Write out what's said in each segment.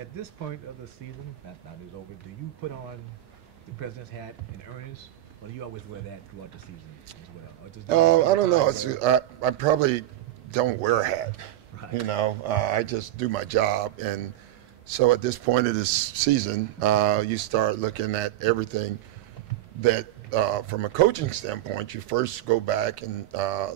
At this point of the season, not is over, do you put on the president's hat in earnest, or do you always wear that throughout the season as well? Or just I different don't know. times where, I probably don't wear a hat. right? I just do my job, and so at this point of this season, you start looking at everything that, from a coaching standpoint, you first go back and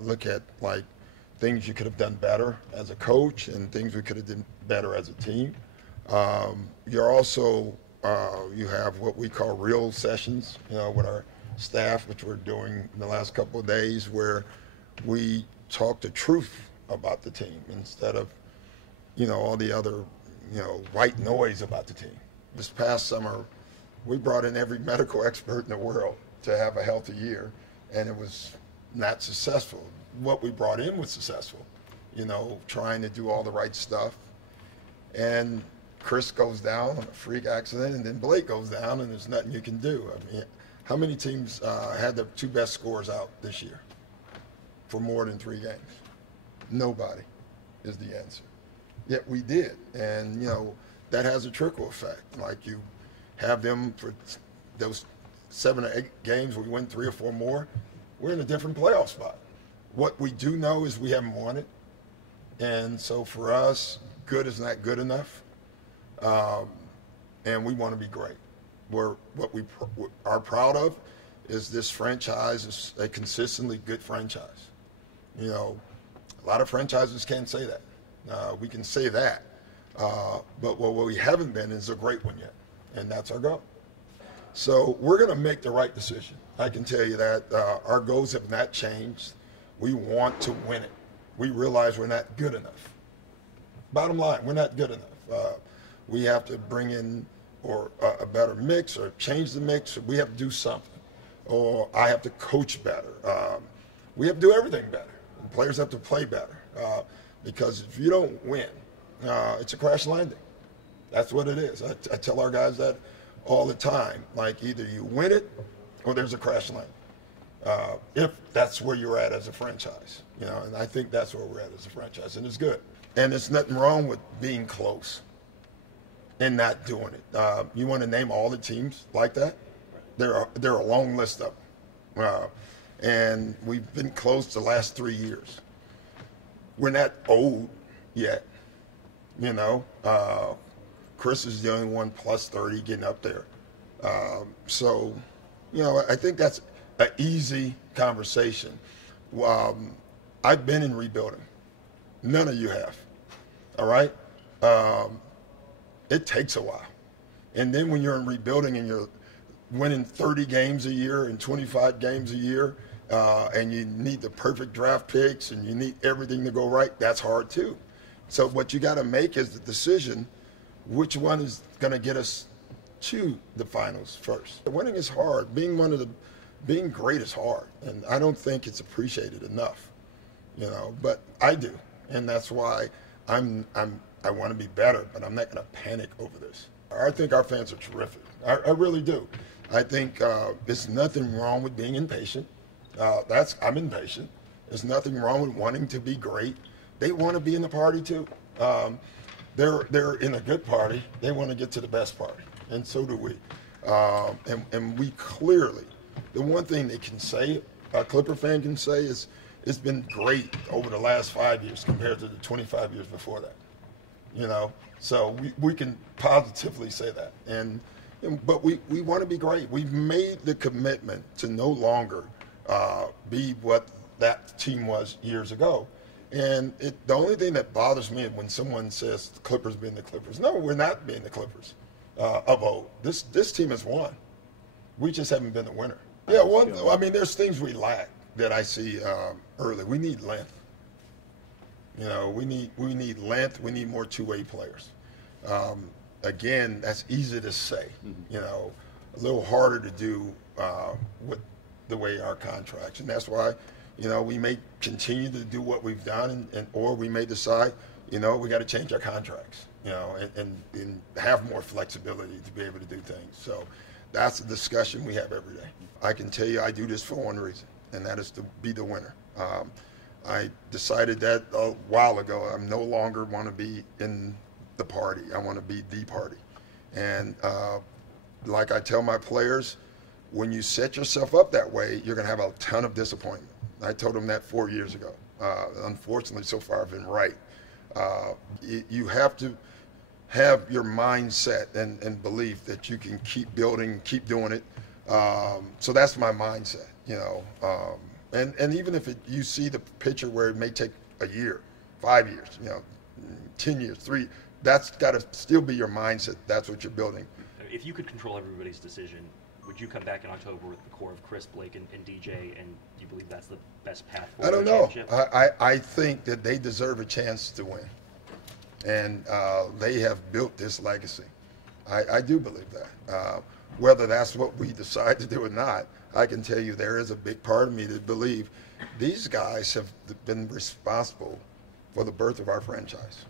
look at like things you could have done better as a coach and things we could have done better as a team. You're also you have what we call real sessions, with our staff, which we're doing in the last couple of days, where we talk the truth about the team instead of, all the other, white noise about the team. This past summer, we brought in every medical expert in the world to have a healthy year, and it was not successful. What we brought in was successful, trying to do all the right stuff. And Chris goes down on a freak accident, and then Blake goes down, and there's nothing you can do. I mean, how many teams had their two best scorers out this year for more than 3 games? Nobody is the answer. Yet we did, and that has a trickle effect. Like you have them for those 7 or 8 games, we win 3 or 4 more, we're in a different playoff spot. What we do know is we haven't won it, and so for us, good is not good enough, and we want to be great. What we are proud of is this franchise is a consistently good franchise. A lot of franchises can't say that. We can say that, but what we haven't been is a great one yet, and that's our goal. So we're going to make the right decision. I can tell you that our goals have not changed. We want to win it. We realize we're not good enough. Bottom line, we're not good enough. We have to bring in a better mix or change the mix. We have to do something, or I have to coach better. We have to do everything better. The players have to play better, because if you don't win, it's a crash landing. That's what it is. I tell our guys that all the time. Like either you win it or there's a crash landing. If that's where you're at as a franchise, and I think that's where we're at as a franchise, and it's good. And there's nothing wrong with being close and not doing it. You want to name all the teams like that? There are a long list of them. And we've been close the last 3 years. We're not old yet, Chris is the only one plus 30 getting up there. So, I think that's an easy conversation. I've been in rebuilding. None of you have, all right? It takes a while. And then when you're in rebuilding and you're winning 30 games a year and 25 games a year, and you need the perfect draft picks and you need everything to go right, that's hard too. So what you got to make is the decision, which one is going to get us to the finals first. Winning is hard. Being great is hard, and I don't think it's appreciated enough, but I do, and that's why I want to be better, but I'm not going to panic over this. I think our fans are terrific. I really do. I think there's nothing wrong with being impatient. I'm impatient. There's nothing wrong with wanting to be great. They want to be in the party too. They're in a good party. They want to get to the best party, and so do we. And we clearly, the one thing they can say, a Clipper fan can say, is it's been great over the last 5 years compared to the 25 years before that. So we can positively say that. But we want to be great. We've made the commitment to no longer be what that team was years ago. And the only thing that bothers me when someone says the Clippers being the Clippers, no, we're not being the Clippers of old. This team has won. We just haven't been the winner. Yeah, there's things we lack that I see early. We need length. We need length. We need more two-way players. Again, that's easy to say. A little harder to do with the way our contracts, and that's why, we may continue to do what we've done, or we may decide, we got to change our contracts, and have more flexibility to be able to do things. So that's a discussion we have every day. I can tell you I do this for one reason, and that is to be the winner. I decided that a while ago. I no longer want to be in the party. I want to be the party. And like I tell my players, when you set yourself up that way, you're going to have a ton of disappointment. I told them that 4 years ago. Unfortunately, so far I've been right. You have to have your mindset and belief that you can keep building, keep doing it. So that's my mindset, you know. And even if you see the picture where it may take a year, 5 years, you know, 10 years, 3, that's got to still be your mindset. That's what you're building. If you could control everybody's decision, would you come back in October with the core of Chris, Blake, and DJ, and do you believe that's the best path forward? I don't know. I think that they deserve a chance to win. And they have built this legacy. I do believe that. Whether that's what we decide to do or not, I can tell you there is a big part of me that believe these guys have been responsible for the birth of our franchise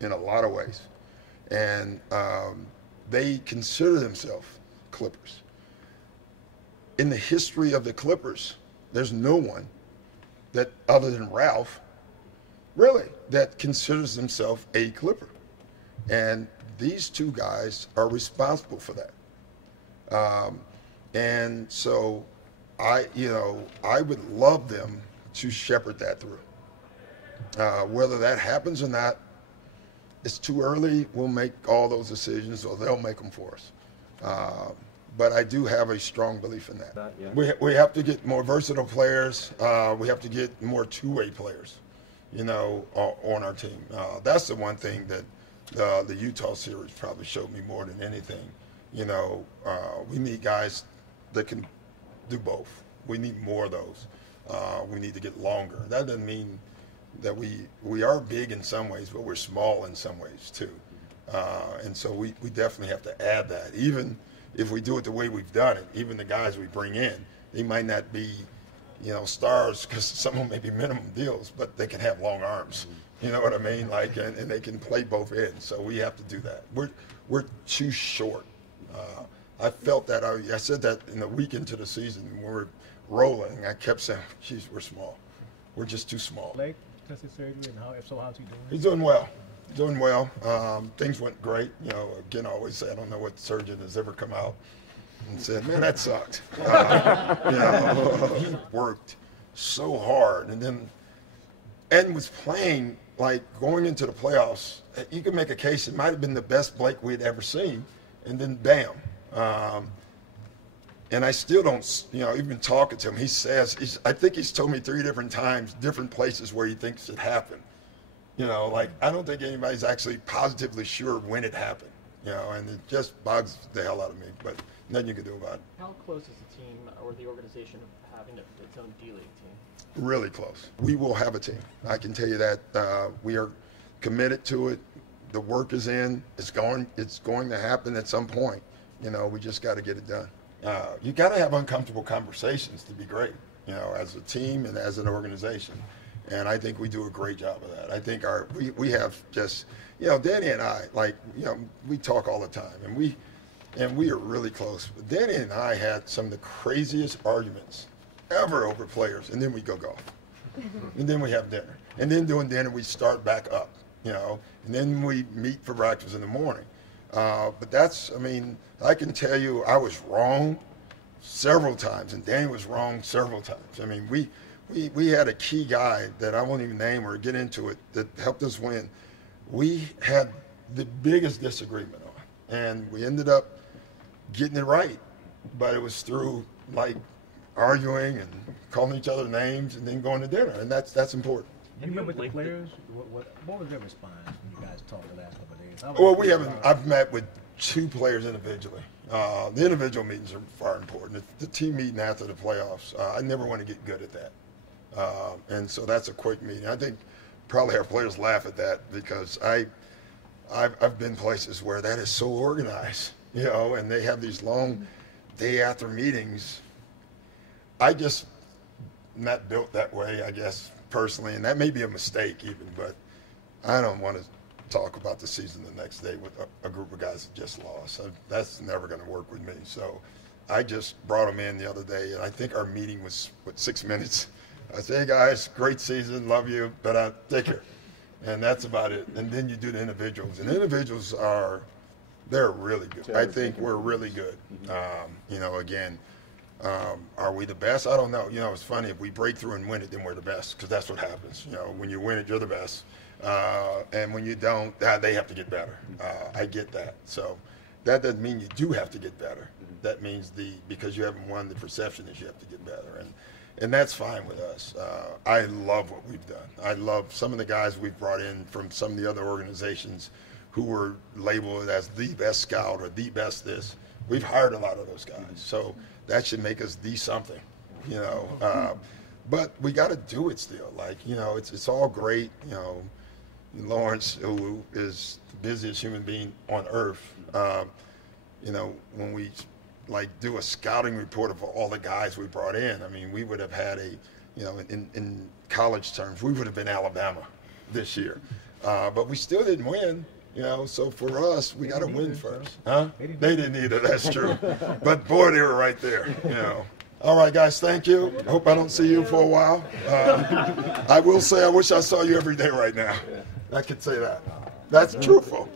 in a lot of ways. And they consider themselves Clippers. In the history of the Clippers, there's no one that, other than Ralph, really, that considers himself a Clipper. And these two guys are responsible for that. And so I would love them to shepherd that through. Whether that happens or not, it's too early. We'll make all those decisions, or they'll make them for us. But I do have a strong belief in that. Yeah. We have to get more versatile players. We have to get more two-way players, you know, on our team. That's the one thing that the Utah series probably showed me more than anything. You know, we need guys that can do both. We need more of those. We need to get longer. That doesn't mean that we are big in some ways, but we're small in some ways too. And so we definitely have to add that. Even if we do it the way we've done it, even the guys we bring in, they might not be, you know, stars, because some of them may be minimum deals, but they can have long arms. You know what I mean? Like, and they can play both ends. So we have to do that. We're too short. I felt that. I said that in the week into the season when we were rolling. I kept saying, geez, we're small. We're just too small. Blake, plastic surgery, and how's he doing? He's doing well. Doing well. Things went great. You know, again, I always say I don't know what surgeon has ever come out and said, man, that sucked. You know, he worked so hard and was playing, like, going into the playoffs. You could make a case it might have been the best Blake we'd ever seen, and then bam. And I still don't, you know, even talking to him, he says, I think he's told me 3 different times, different places where he thinks it happened. You know, like, I don't think anybody's actually positively sure when it happened, you know, and it just bugs the hell out of me, but nothing you can do about it. How close is the team or the organization of having its own D-League team? Really close. We will have a team. I can tell you that. We are committed to it. The work is in. It's going to happen at some point. You know, we just got to get it done. You got to have uncomfortable conversations to be great, you know, as a team and as an organization. And I think we do a great job of that. I think we have just, you know, Danny and I, like, you know, we talk all the time, and we are really close. But Danny and I had some of the craziest arguments ever over players, and then we go golf. And then we have dinner. And then doing dinner, we start back up, you know, and then we meet for breakfast in the morning. But that's, I mean, I can tell you I was wrong several times, and Danny was wrong several times. I mean, we had a key guy that I won't even name or get into it that helped us win. We had the biggest disagreement on, and we ended up getting it right. But it was through, like, arguing and calling each other names and then going to dinner, and that's important. You remember the players? What was their response when you guys talked the last couple of days? Well, I've met with 2 players individually. The individual meetings are far important. The team meeting after the playoffs, I never want to get good at that. And so that's a quick meeting. I think probably our players laugh at that because I've been places where that is so organized, you know, and they have these long day after meetings. I just not built that way, I guess, personally, and that may be a mistake even, but I don't want to talk about the season the next day with a group of guys that just lost. That's never going to work with me. So I just brought them in the other day, and I think our meeting was, 6 minutes. I said, hey, guys, great season, love you, but take care. and that's about it. And then you do the individuals, and individuals they're really good. I think we're really good. You know, again, are we the best? I don't know. You know, it's funny, if we break through and win it, then we're the best, because that's what happens. You know, when you win it, you're the best. And when you don't, they have to get better. I get that. So that doesn't mean you do have to get better. That means because you haven't won, the perception is you have to get better. And that's fine with us. I love what we've done. I love some of the guys we've brought in from some of the other organizations who were labeled as the best scout or the best this. We've hired a lot of those guys. So that should make us the something, you know. But we got to do it still. Like, you know, it's all great. You know, Lawrence, who is the busiest human being on earth, you know, when we do a scouting report of all the guys we brought in, I mean, we would have had you know, in college terms, we would have been Alabama this year. But we still didn't win. You know, so for us, we got to win first. Huh? They didn't either, that's true. But boy, they were right there, you know. All right, guys, thank you. I hope I don't see you for a while. I will say I wish I saw you every day right now. I could say that. That's truthful.